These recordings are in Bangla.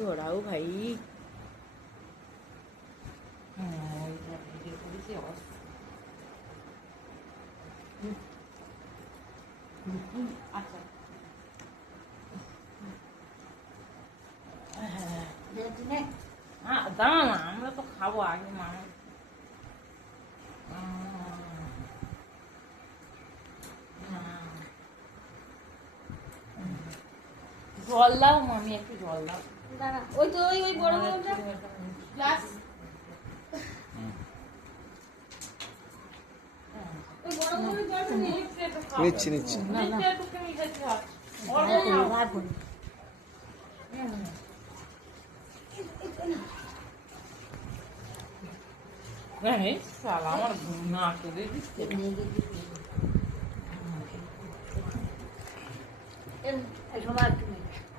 ঘোরাও ভাই। আচ্ছা দাঁড়া না, আমরা তো খাবো আগে মা। জল দাও মামি, একটু জল দাও। দাঁড়া, ওই তো ওই বড় বড়টা গ্লাস, ওই বড় বড় জলটা নিচ্ছি নিচ্ছি। আমার ঘুম না করে দিচ্ছে।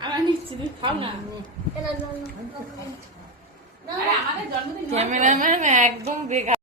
আমার নিচ্ছি, খাও না। ক্যামেরাম্যান একদম বেকার।